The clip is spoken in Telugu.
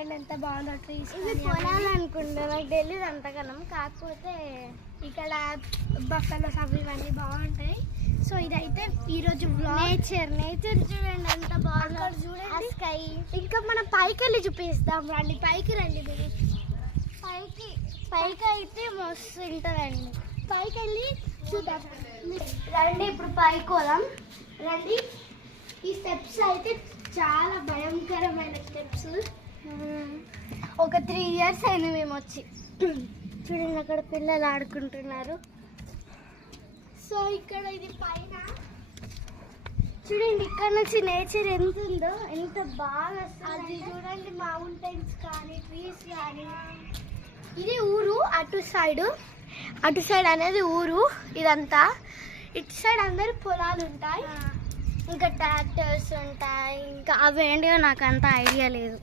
చూడండి ఎంత బాగుందో ట్రీస్. ఇది పొలాలు అనుకుంటా, నాకు తెలియదు అంతగానం. కాకపోతే ఇక్కడ బఫెలోస్ అవి ఇవన్నీ బాగుంటాయి. సో ఇదైతే ఈరోజు నేచర్ చూడండి ఎంత బాగుందో. చూడండి స్కై. ఇంకా మనం పైకి వెళ్ళి చూపిస్తాం. రండి పైకి రండి. మీరు పైకి అయితే మస్తు ఉంటుందండి. పైకి వెళ్ళి చూద్దాం రండి ఇప్పుడు పైకి పోదాం. రండి. ఈ స్టెప్స్ అయితే చాలా భయంకరమైన స్టెప్స్. ఒక 3 years అయింది మేము వచ్చి. చూడండి అక్కడ పిల్లలు ఆడుకుంటున్నారు. సో ఇక్కడ ఇది పైన చూడండి ఇక్కడ నుంచి నేచర్ ఎంత ఉందో, ఎంత బాగా అది చూడండి. మౌంటైన్స్ కానీ ట్రీస్ కానీ. ఇది ఊరు. అటు సైడ్ అనేది ఊరు. ఇదంతా ఇటు సైడ్ అందరు పొలాలు ఉంటాయి. ఇంకా ట్రాక్టర్స్ ఉంటాయి. ఇంకా అవేంటివో నాకు అంత ఐడియా లేదు.